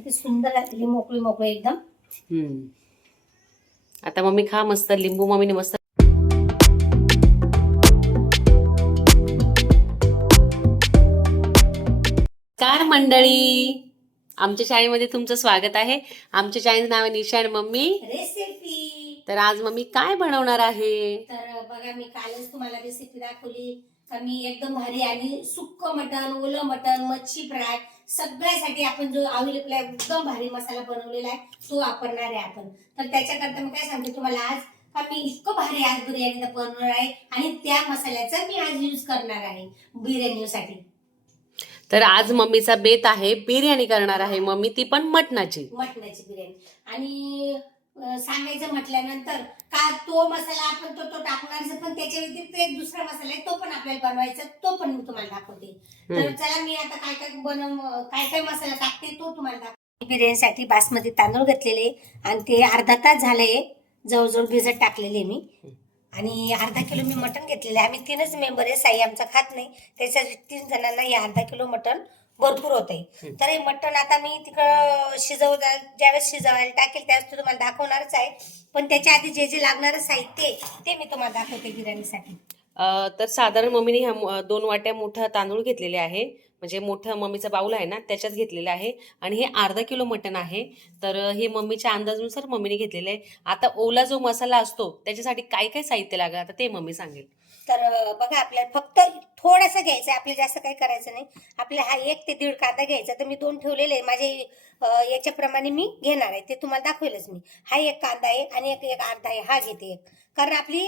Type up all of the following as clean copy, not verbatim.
किती सुंदर लागली, मोकळी मोकळी एकदम. आता मम्मी खा मस्त, लिंबू मम्मीने मस्त. कार मंडळी, आमच्या चॅनलमध्ये तुमचं स्वागत आहे. आमच्या चॅनल नाव आहे निशा आणि मम्मी रेसिपी. तर आज मम्मी काय बनवणार आहे? तर बघा, मी कालच तुम्हाला रेसिपी दाखवली का मी एकदम भारी आणि सुक्क मटण, ओलं मटण, मच्छी फ्राय सगळ्यासाठी आपण जो अवेलेबल आहे एकदम भारी मसाला बनवलेला आहे तो वापरणार आहे आपण. तर त्याच्याकरता मी काय सांगते तुम्हाला आज का मी इतकं भारी आज बिर्याणी बनवणार आहे आणि त्या मसाल्याचा मी आज यूज करणार आहे बिर्याणीसाठी. तर आज मम्मीचा बेत आहे, बिर्याणी करणार आहे मम्मी, ती पण मटणाची बिर्याणी. आणि सांगायचं म्हटल्यानंतर का तो मसाला आपण तो टाकणार, पण त्याच्या व्यतिरिक्त एक दुसरा मसाला आहे तो पण आपल्याला बनवायचा, तो पण मी तुम्हाला दाखवते. तर चला मी आता काय काय मसाला टाकते तो तुम्हाला दाखवते. बिर्याणीसाठी बासमती तांदूळ घेतलेले आणि ते अर्धा तास झाले जवळजवळ भिजत टाकलेले मी. आणि अर्धा किलो मी मटण घेतलेलं आहे. आम्ही 3च मेंबर आहे, साई आमचा खात नाही, त्याच्या 3 जणांना हे अर्धा किलो मटण भरपूर होत आहे. तर हे मटण आता मी तिकडं ज्यावेळेस शिजवायला टाकेल त्यावेळेस तुम्हाला दाखवणारच आहे, पण त्याच्या आधी जे जे लागणारं साहित्य ते मी तुम्हाला दाखवते बिर्याणीसाठी. तर साधारण मम्मीने ह्या 2 वाट्या मोठा तांदूळ घेतलेले आहे, म्हणजे मोठं मम्मीचा बाऊल आहे ना त्याच्यात घेतलेलं आहे. आणि हे अर्धा किलो मटण आहे. तर हे मम्मीच्या अंदाजानुसार मम्मीने घेतलेलं आहे. आता ओला जो मसाला असतो त्याच्यासाठी काय काय साहित्य लागेल आता ते मम्मी सांगेल. तर बघा, आपल्याला फक्त थोडंसं घ्यायचं, आपल्याला जास्त काही करायचं नाही. आपल्याला हा 1 ते 1.5 कांदा घ्यायचा. तर मी 2 ठेवलेले आहे, माझे याच्याप्रमाणे मी घेणार आहे, ते तुम्हाला दाखवेलच मी. हा 1 कांदा आहे आणि एक अर्धा आहे, हा घेते एक, कारण आपली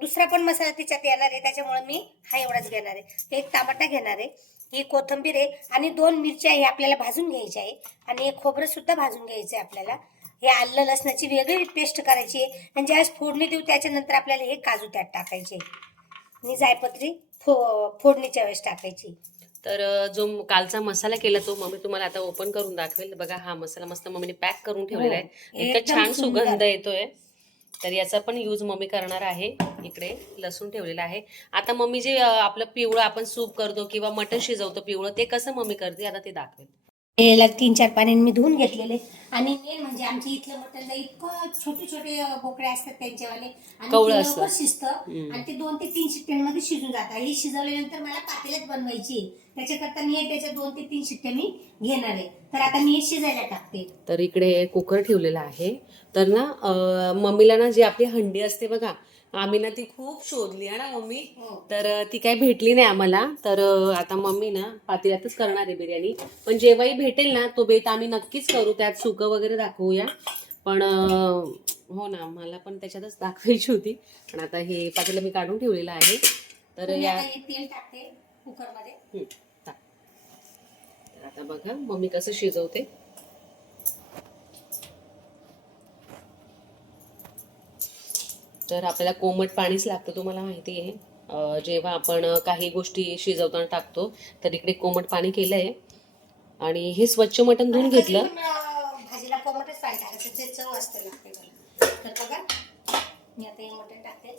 दुसरा पण मसाला त्याच्यात येणार आहे, त्याच्यामुळे मी हा एवढाच घेणार आहे. 1 टमाटा घेणार आहे, ही कोथिंबीर आहे आणि 2 मिरच्या आहे आपल्याला भाजून घ्यायच्या आहे, आणि एक खोबरं सुद्धा भाजून घ्यायचं आहे आपल्याला. हे आलं लसणाची वेगळी पेस्ट करायची आहे, आणि ज्यावेळेस फोडणी देऊ त्याच्यानंतर आपल्याला हे काजू त्यात टाकायचे आणि जायपत्री फोडणीच्या वेळेस टाकायची. तर जो कालचा मसाला केला तो मम्मी तुम्हाला आता ओपन करून दाखवेल. बघा, हा मसाला मस्त मम्मीने पॅक करून ठेवलेला आहे, इतका छान सुगंध येतोय. तर याचा पण यूज मम्मी करणार आहे. इकडे लसूण ठेवलेला आहे. आता मम्मी जे आपलं पिवळं आपण सूप करतो किंवा मटण शिजवतो पिवळं, ते कसं मम्मी करते आता ते दाखवेल. याला 3-4 पाण्याने मी धुवून घेतलेले. आणि मेन म्हणजे आमच्या इथलं मटणला इतकं छोटे छोटे बोकडे असतात त्यांच्यावाले, आणि कवळं ते असतं. लवकर शिजतं आणि ते 2 ते 3 शिट्ट्यांमध्ये शिजून जातात. ही शिजवल्यानंतर मला पातेल्यात बनवायची आहे, त्याच्याकरता मी त्याच्या 2 ते 3 शिट्ट्या मी घेणार आहे. तर आता मी हे शिजायला टाकते. तर इकडे कुकर ठेवलेला आहे. तर ना मम्मीला ना जी आपली हंडी असते बघा, आम्ही ना ती खूप शोधली आहे ना मम्मी, तर ती काही भेटली नाही आम्हाला. तर आता मम्मी ना पातेल्यातच करणार आहे बिर्याणी. पण जेव्हाही भेटेल ना तो बेत आम्ही नक्कीच करू, त्यात सुकं वगैरे दाखवूया. पण हो ना, मला पण त्याच्यातच दाखवायची होती. पण आता हे पातेलं मी काढून ठेवलेलं आहे. तर या तेल टाकते कुकरमध्ये. तर आता बघा मम्मी कसं शिजवते. तर आपल्याला कोमट पाणीच लागतं, तुम्हाला माहिती आहे. जेव्हा आपण काही गोष्टी शिजवताना टाकतो तर इकडे कोमट पाणी केलंय आणि हे स्वच्छ मटण धुवून घेतलं. भाजीला कोमटच पाणी टाकायचं, ते चव असते लागते. तर बघा, मी आता हे मटण टाकते.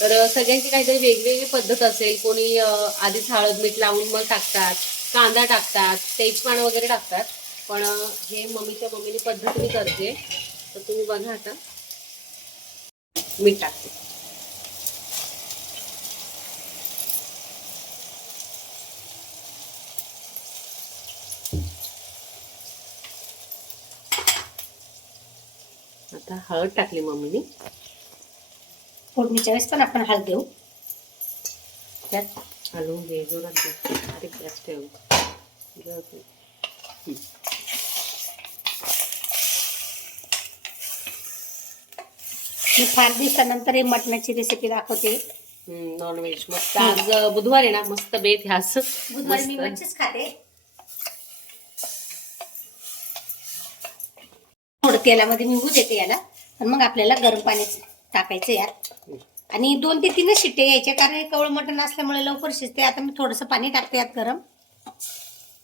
तर सगळ्यांची काहीतरी वेगवेगळी पद्धत असेल. कोणी आधीच हळद मीठ लावून मग टाकतात, कांदा टाकतात, तेजपान वगैरे टाकतात. पण हे मम्मीने पद्धत मी करते. तर तुम्ही बघा, आता मीठ टाकते. आता हळद टाकली मम्मीने. फोडणीच्या वेळेस पण आपण हळद देऊ. त्यात हलवून घे, जोरात गॅस ठेव. मी फार दिवसानंतर हे मटणाची रेसिपी दाखवते. नॉनव्हेज मस्त. आज बुधवार आहे ना, मस्त बेत ह्याच. बुधवारी मी मच्छीच खाते. थोडं तेलामध्ये मी देते याला, आणि मग आपल्याला गरम पाणी टाकायचं यात, आणि 2 ते 3 शिट्टे यायचे, कारण हे कवळ मटण असल्यामुळे लवकर शिजते. आता मी थोडंसं पाणी टाकते यात गरम.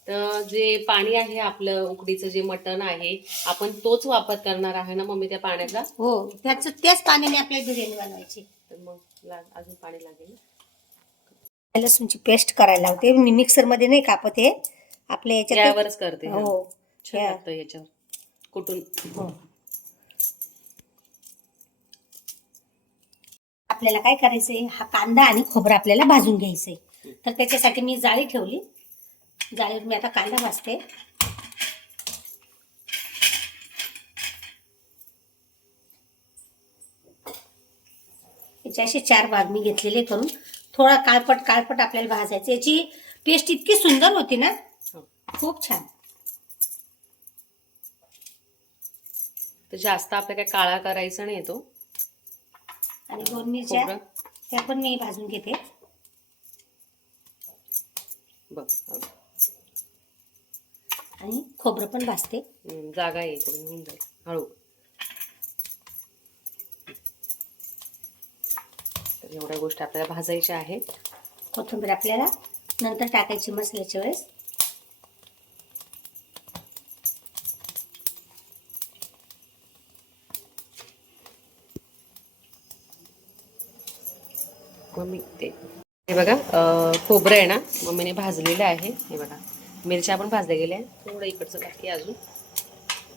तर जे पाणी आहे आपलं उकडीचं जे मटण आहे आपण तोच वापर करणार आहे ना मम्मी त्या पाण्याचा? हो, त्याच पाण्याने आपल्याला बिर्याणी बनवायची. तर मग अजून पाणी लागेल. लसूणची पेस्ट करायला लावते मी. मिक्सरमध्ये नाही कापत हे, आपल्या याच्यात यावरच करते. हा. हो छान लागतं याच्यावर कुठून. हो. आपल्याला काय करायचंय, हा कांदा आणि खोबरं आपल्याला भाजून घ्यायचंय. तर त्याच्यासाठी मी जाळी ठेवली, जाळीवर मी आता कांदा भाजते. याचे असे 4 भाग मी घेतलेले करून थोडा काळपट आपल्याला भाजायचं. याची टेस्ट इतकी सुंदर होती ना, खूप छान. तर जास्त आपल्या काय काळा करायचा नाही तो. आणि 2 मिरच्या त्या पण मी भाजून घेते. बघ आणि खोबरं पण भाजते. जागा आहे इकडून होऊन जाईल हळू. तर एवढ्या गोष्टी आपल्याला भाजायच्या आहेत. कोथिंबीर आपल्याला नंतर टाकायची मसाल्याच्या वेळेस. मम्मी ते हे बघा खोबरं आहे ना मम्मीने भाजलेलं आहे. हे बघा मिरच्या पण भाजल्या गेल्या आहे. थोडं इकडचं बाकी आहे अजून.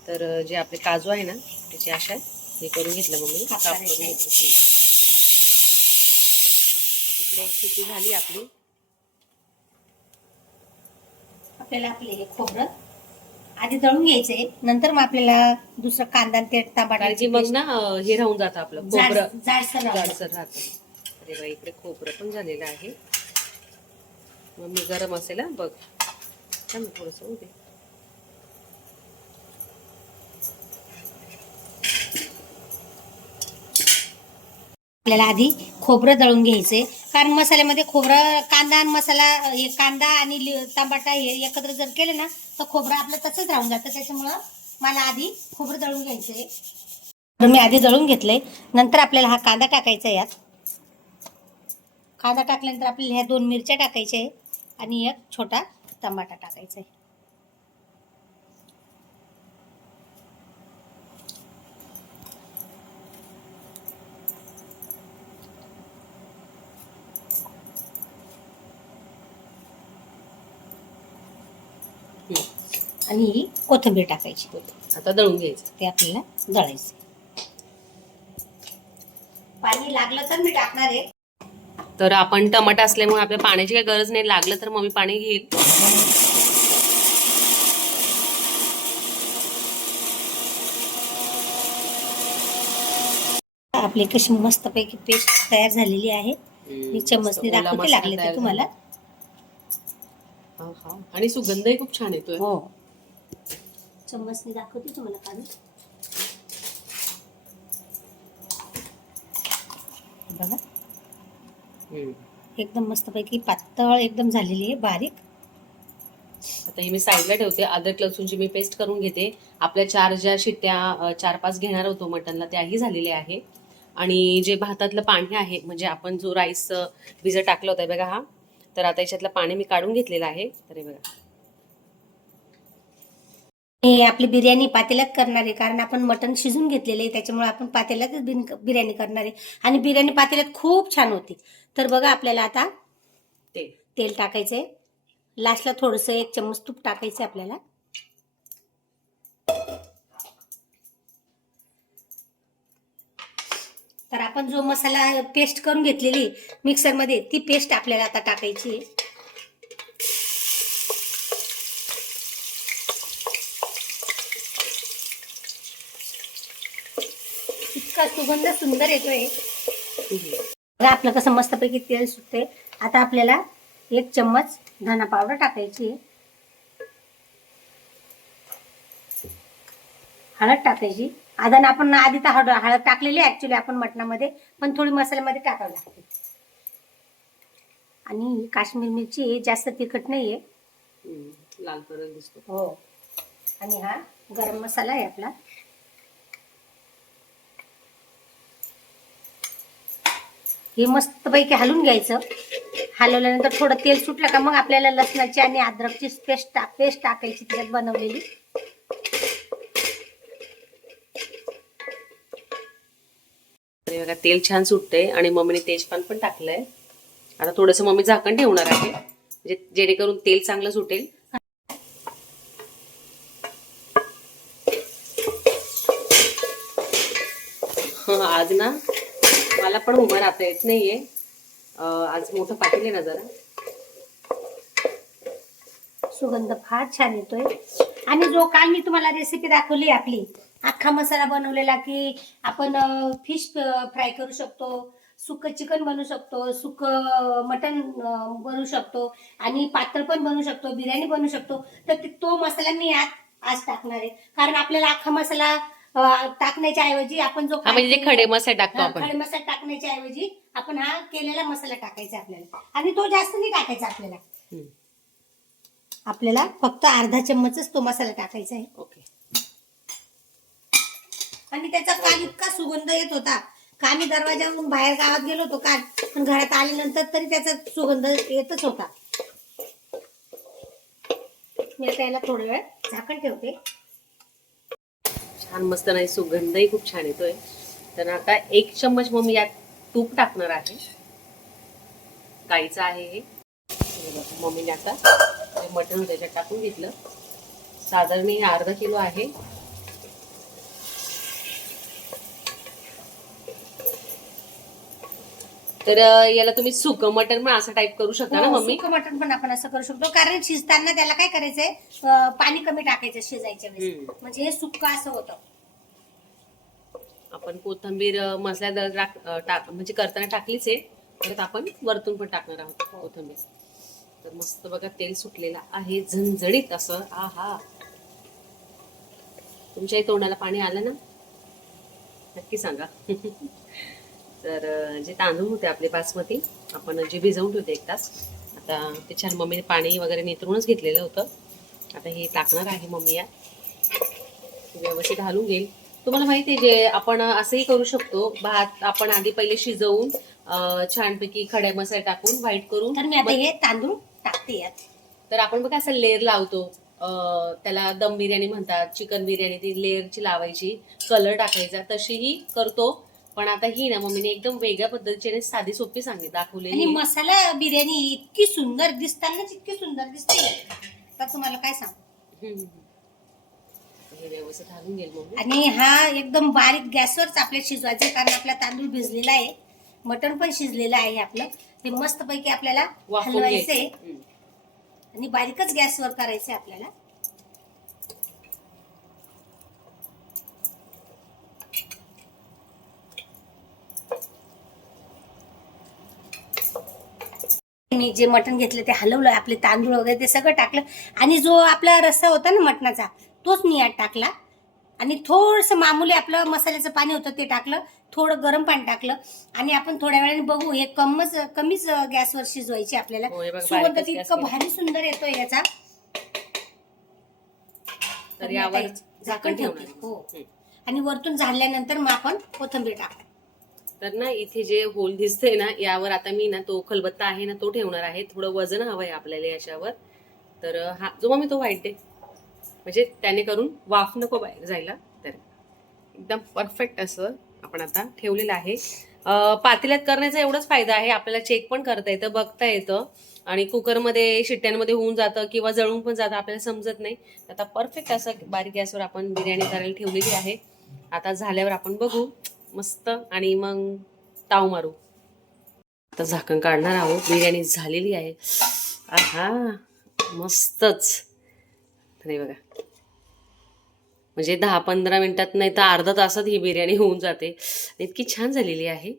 तर जे आपले काजू आहे ना त्याची अशा हे करून घेतलं मम्मी, काप करून घेतलं. इकडे एक शिटी झाली आपली. आपल्याला आपले हे खोबरं आधी दळून घ्यायचंय, नंतर मग आपल्याला दुसरं कांदा आणि तेल कारण मग ना हे राहून जातं आपलं खोबरं जाडसर राहतं. अरे बा इकडे खोबरं पण झालेलं आहे. मम्मी गरम असेल ना बघ, थोडस होऊ दे. आपल्याला आधी खोबरं दळून घ्यायचंय, कारण मसाल्यामध्ये खोबरं, कांदा आणि मसाला, हे कांदा आणि टमाटा हे एकत्र जर केले ना तर खोबरं आपलं तसंच राहून जातं. त्याच्यामुळं मला आधी खोबरं दळून घ्यायचंय. तर मी आधी दळून घेतलंय. नंतर आपल्याला हा कांदा टाकायचा आहे. यात कांदा टाकल्यानंतर आपल्याला ह्या 2 मिरच्या टाकायच्या आहे आणि एक छोटा टमाटा टाकायचा आहे. आणि ही कोथिंबीर टाकायची. आता दळून घ्यायचं, ते आपल्याला दळायचं. पाणी लागलं तर मी टाकणार आहे. तर आपण टमाटा असल्यामुळे आपल्या पाण्याची काही गरज नाही. लागलं तर मम्मी पाणी घेईल. आपली कशी मस्तपैकी पेस्ट तयार झालेली आहे. मी चम्मचने दाखवते, लागले तर तुम्हाला. आणि सुगंधही खूप छान येतोय. हो, चम्मचने दाखवते तुम्हाला काढून. बघा एकदम मस्तपैकी पातळ एकदम झालेली आहे, बारीक. आता ही मी साईडला ठेवते. अद्रक लसूणची मी पेस्ट करून घेते. आपल्या 4 ज्या शिट्ट्या 4-5 घेणार होतो मटनला त्याही झालेल्या आहे. आणि जे भातातलं पाणी आहे, म्हणजे आपण जो राईस भिजत टाकला होता बघा हा, तर आता याच्यातलं पाणी मी काढून घेतलेलं आहे. तर हे बघा, आपली बिर्याणी पातेल्यात करणार आहे, कारण आपण मटण शिजून घेतलेले आहे. त्याच्यामुळे आपण पातेल्यातच बिर्याणी करणार आहे. आणि बिर्याणी पातेल्यात खूप छान होती. तर बघा आपल्याला आता तेल टाकायचंय. लास्टला थोडंसं 1 चम्मच तूप टाकायचं आपल्याला. तर आपण जो मसाला पेस्ट करून घेतलेली मिक्सरमध्ये, ती पेस्ट आपल्याला आता टाकायची आहे. इतका सुगंध सुंदर येतोय. आपलं कसं मस्तपैकी तेल सुटते. आता आपल्याला 1 चम्मच धना पावडर टाकायची आहे. हळद टाकायची. आपण आधी तर हळद टाकलेली ऍक्च्युली आपण मटणामध्ये, पण थोडी मसाल्यामध्ये टाकावी लागते. आणि काश्मीर मिरची जास्त तिखट नाहीये, लाल कलर दिसतो. हो. आणि हा गरम मसाला आहे आपला. हे मस्तपैकी हलवून घ्यायचं. हलवल्यानंतर थोडं तेल सुटलं का मग आपल्याला लसणाची आणि अद्रकची पेस्ट टाकायची त्याच्यात बनवलेली. बघा तेल छान सुटतंय आणि मम्मीने तेजपान पण टाकलंय. आता थोडंसं मम्मी झाकण ठेवणार आहे, म्हणजे जेणेकरून तेल चांगलं सुटेल. आज ना मला पण उभं राहता येत नाहीये. आज मोठं पाटील आहे ना जरा. सुगंध फार छान येतोय. आणि जो काल मी तुम्हाला रेसिपी दाखवली आपली अख्खा मसाला बनवलेला, की आपण फिश फ्राय करू शकतो, सुकं चिकन बनवू शकतो, सुकं मटन बनवू शकतो आणि पातळ पण बनवू शकतो, बिर्याणी बनवू शकतो. तर तो मसाला मी आज टाकणार आहे. कारण आपल्याला अख्खा मसाला टाकण्याच्या ऐवजी आपण जो म्हणजे खडे मसाले टाकतो आपण. खडे मसाला टाकण्याच्या ऐवजी आपण हा केलेला मसाला टाकायचा आपल्याला. आणि तो जास्त नाही टाकायचा आपल्याला. आपल्याला फक्त अर्धा चम्मचच तो मसाला टाकायचा आहे. ओके. आणि त्याचा काल इतका सुगंध येत होता का आम्ही दरवाजावरून बाहेर गावात गेलो होतो काल, पण घरात आल्यानंतर तरी त्याचा सुगंध येतच होता. मी आता याला थोडा वेळ झाकण ठेवते. छान मस्त नाही, सुगंधही खूप छान येतोय. तर आता 1 चम्मच मम्मी यात तूप टाकणार आहे. गाईचं आहे हे. मम्मीने आता मटण त्याच्यात टाकून घेतलं. साधारण हे अर्धा किलो आहे. तर याला तुम्ही सुकं मटण पण असं टाईप करू शकता ना मम्मी? सुकं मटण पण आपण असं करू शकतो. कारण शिजताना त्याला काय करायचंय, पाणी कमी टाकायचं शिजायच्या वेळेस, म्हणजे हे सुक्क असं होतं. आपण कोथिंबीर मसाल्यात म्हणजे करताना टाकलीच आहे, परत आपण वरतून पण टाकणार आहोत कोथिंबीर. तर मस्त बघा तेल सुटलेलं आहे झणझणीत असं. आहा, तुमच्याही तोंडाला पाणी आलं ना? नक्की सांगा. तर जे तांदूळ होते आपले बासमती, आपण जे भिजवून ठेवते 1 तास, आता ते छान मम्मीने पाणी वगैरे नितरूनच घेतलेलं होतं. आता हे टाकणार आहे मम्मी. या व्यवस्थित घालून घेईल. तुम्हाला माहिती आहे जे आपण असंही करू शकतो, भात आपण आधी पहिले शिजवून छानपैकी खडे मसाले टाकून व्हाईट करून. तर मी आता हे तांदूळ टाकते यात. तर आपण बघा असं लेअर लावतो, त्याला दम बिर्याणी म्हणतात, चिकन बिर्याणी, ती लेअरची लावायची, कलर टाकायचा, तशीही करतो. पण आता ही ना मम्मीने एकदम वेगळ्या पद्धतीने साधी सोपी दाखवलेली. आणि मसाला बिर्याणी इतकी सुंदर दिसतानाच इतकी सुंदर दिसते तर तुम्हाला काय सांग. व्यवस्थित घालून घेईल मम्मी. आणि हा एकदम बारीक गॅसवरच आपल्याला शिजवायचं, कारण आपला तांदूळ भिजलेला आहे, मटण पण शिजलेलं आहे आपलं. हे मस्त पैकी आपल्याला हलवायचंय आणि बारीकच गॅसवर करायचंय आपल्याला. मी जे मटण घेतलं ते हलवलं, आपले तांदूळ वगैरे ते सगळं टाकलं, आणि जो आपला रस्सा होता ना मटणाचा तोच मी यात टाकला. आणि थोडंसं मामूली आपलं मसाल्याचं पाणी होतं ते टाकलं, थोडं गरम पाणी टाकलं. आणि आपण थोड्या वेळाने बघू, हे कमीच गॅसवर शिजवायची आपल्याला. सुगंध इतकं भारी सुंदर येतोय याचा. तर यावर झाकण ठेवणार. हो. आणि वरतून झाल्यानंतर मग आपण कोथिंबीर टाकू. तर ना इथे जे होल दिसतंय ना, यावर आता मी ना तो खलबत्ता आहे ना तो ठेवणार आहे. थोडं वजन हवंय आपल्याला याच्यावर. तर हा जो मम्मी तो व्हाईट आहे, म्हणजे त्याने करून वाफ नको बाहेर जायला. तर एकदम परफेक्ट असं आपण आता ठेवलेलं आहे. पातेल्यात करण्याचा एवढाच फायदा आहे, आपल्याला चेक पण करता येतं, बघता येतं. आणि कुकरमध्ये शिट्ट्यांमध्ये होऊन जातं किंवा जळून पण जातं, आपल्याला समजत नाही. आता परफेक्ट असं बारीक गॅसवर आपण बिर्याणी करायला ठेवलेली आहे. आता झाल्यावर आपण बघू मस्त, आणि मग ताव मारू. आता झाकण काढणार आहोत. बिर्याणी झालेली आहे. आहा, मस्तच. नाही बघा, म्हणजे 10-15 मिनिटात नाही तर अर्धा तासात ही बिर्याणी होऊन जाते. इतकी छान झालेली आहे.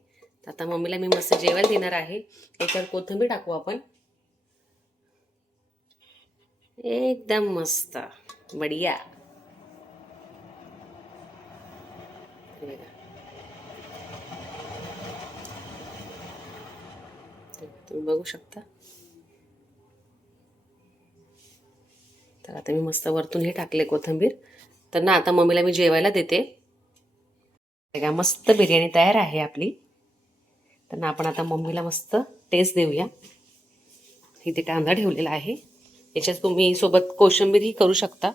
आता मम्मीला मी मस्त जेवायला देणार आहे. याच्यावर कोथिंबीर टाकू आपण. एकदम मस्त, बढिया. तुम्ही बघू शकता. तर आता मी मस्त वरतून हे टाकले कोथिंबीर. तर ना आता मम्मीला मी जेवायला देते. मस्त बिर्याणी तयार आहे आपली. तर ना आपण आता मम्मीला मस्त टेस्ट देऊया. इथे कांदा ठेवलेला आहे, याच्यात तुम्ही सोबत कोशिंबीरही करू शकता.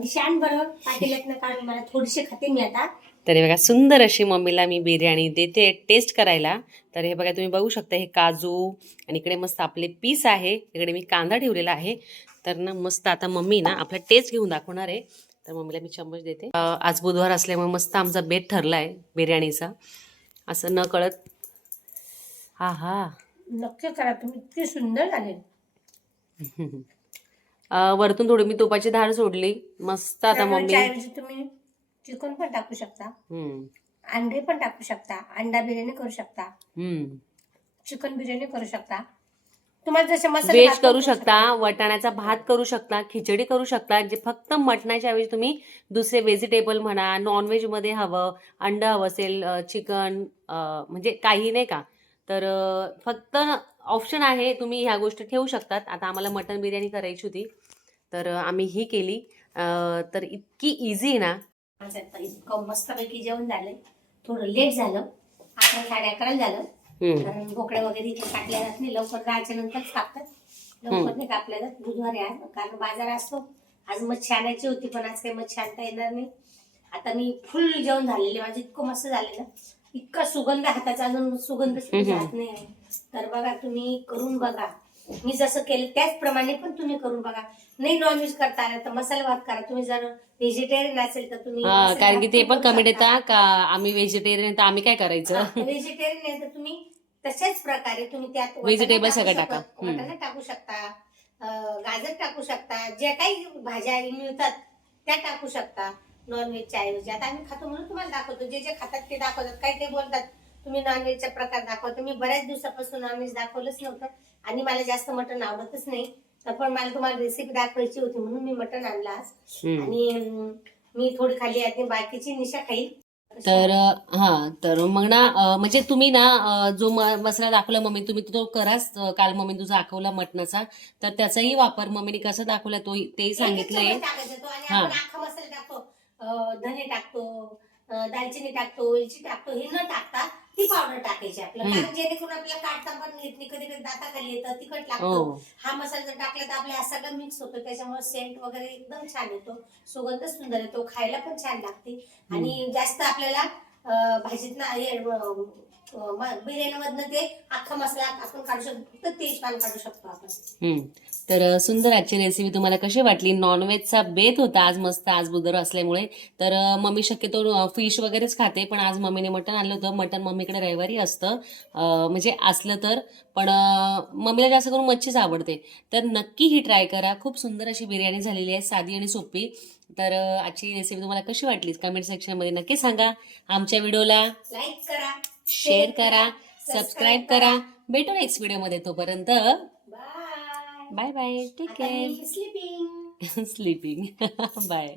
निशान बरं पातेल्यातनं काढून, मला थोडीशी खाते मी आता. तर हे बघा सुंदर अशी मम्मीला मी बिर्याणी देते टेस्ट करायला. तर हे बघा तुम्ही बघू शकता, हे काजू आणि इकडे मस्त आपले पीस आहे, इकडे मी कांदा ठेवलेला आहे. तर ना मस्त आता मम्मी ना आपला टेस्ट घेऊन दाखवणार आहे. तर मम्मीला मी चम्मच देते. आज बुधवार असल्यामुळे मस्त आमचा बेत ठरला आहे बिर्याणीचा, असं न कळत. हा हा, नक्की करा तुम्ही, इतकी सुंदर झाले. वरतून थोडी मी तुपाची धार सोडली मस्त. आता मम्मी त्याऐवजी तुम्ही चिकन पण टाकू शकता, अंडे पण टाकू शकता, अंडा बिर्याणी करू शकता, चिकन बिर्याणी करू शकता, तुम्हाला जसे मसाले व्हेज भात करू शकता, वटाण्याचा भात करू शकता, खिचडी करू शकता. जे फक्त मटणाच्या ऐवजी तुम्ही दुसरे व्हेजिटेबल म्हणा, नॉनव्हेज मध्ये हवं, अंड हवं असेल, चिकन, म्हणजे काही नाही का. तर फक्त ऑप्शन आहे, तुम्ही ह्या गोष्टी ठेवू शकतात. आता आम्हाला मटण बिर्याणी करायची होती तर आम्ही ही केली. तर इतकी इझी ना. इतकं मस्तपैकी जेवण झालं. थोडं लेट झालं, 11:30 झालं, कारण बोकड्या वगैरे इथे कापल्या जात नाही, लवकर जायच्या नंतरच कापतात, लवकर नाही कापल्या जात. बुधवारी आज कारण बाजार असतो. आज मच्छी आणायची होती पण आज काही मच्छी आणता येणार नाही. आता मी फुल जेवण झालेले, माझं इतकं मस्त झालेलं, इतका सुगंध हाताचा, अजून सुगंध सुद्धा जात नाही आहे. तर बघा तुम्ही करून बघा, मी जसं केलं त्याचप्रमाणे पण तुम्ही करून बघा. नाही नॉनव्हेज करता आलं तर मसाला भात करा. तुम्ही जर व्हेजिटेरियन असेल तर तुम्ही कारण की ते पण कमेंट येतात का आम्ही व्हेजिटेरियन, तर आम्ही काय करायचं. व्हेजिटेरियन आहे तर तुम्ही तशाच प्रकारे तुम्ही त्यात व्हेजिटेबल सगळं टाका. वाटाणा टाकू शकता, गाजर टाकू शकता, ज्या काही भाज्या मिळतात त्या टाकू शकता नॉनव्हेजच्या ऐवजी. आता आम्ही खातो म्हणून तुम्हाला दाखवतो, जे जे खातात ते दाखवतात. काही ते बोलतात तुम्ही नॉनव्हेजचा प्रकार दाखवतो. मी बऱ्याच दिवसापासून नॉनव्हेज दाखवलंच नव्हतं आणि मला जास्त मटण आवडतच नाही. तर पण मला तुम्हाला रेसिपी दाखवायची होती म्हणून मी मटण आणलं आज. आणि मी थोडी खाली आहे, बाकीची निशा खाईल. तर तर मग ना म्हणजे तुम्ही ना जो मसाला दाखवला मम्मी, तुम्ही तो कराच. काल मम्मी तुझा दाखवला मटणाचा, तर त्याचाही वापर मम्मीने कसा दाखवला तो तेही सांगितलंय. अख्खा मसाला टाकतो, धने टाकतो, दालचिनी टाकतो, वेलची टाकतो. हे न टाकता ती पावडर टाकायची आपल्याला, कारण जेणेकरून आपल्याला काढता पण येत नाही, कधी कधी दाताखाली येतं, तिखट लागतं. हा मसाला जर टाकला तर आपल्या सगळं मिक्स होतो, त्याच्यामुळे सेंट वगैरे एकदम छान येतो, सुगंध सुंदर येतो, खायला पण छान लागते. आणि जास्त आपल्याला भाजीतनं बिर्याणीमधनं ते अख्खा मसाला आपण काढू शकतो, फक्त तेजपान काढू शकतो आपण. तर सुंदर आजची रेसिपी तुम्हाला कशी वाटली. नॉनव्हेजचा बेत होता आज मस्त, आज बुधवार असल्यामुळे. तर मम्मी शक्यतो फिश वगैरेच खाते, पण आज मम्मीने मटण आणलं होतं. मटण मम्मीकडे रविवारी असतं, म्हणजे असलं तर. पण मम्मीला जास्त करून मच्छीच आवडते. तर नक्की ही ट्राय करा. खूप सुंदर अशी बिर्याणी झालेली आहे, साधी आणि सोपी. तर आजची रेसिपी तुम्हाला कशी वाटली कमेंट सेक्शनमध्ये नक्की सांगा. आमच्या व्हिडिओला लाईक करा, शेअर करा, सबस्क्राईब करा. भेटू नेक्स्ट व्हिडिओमध्ये. तोपर्यंत bye bye, take care. Sleeping sleeping. Bye.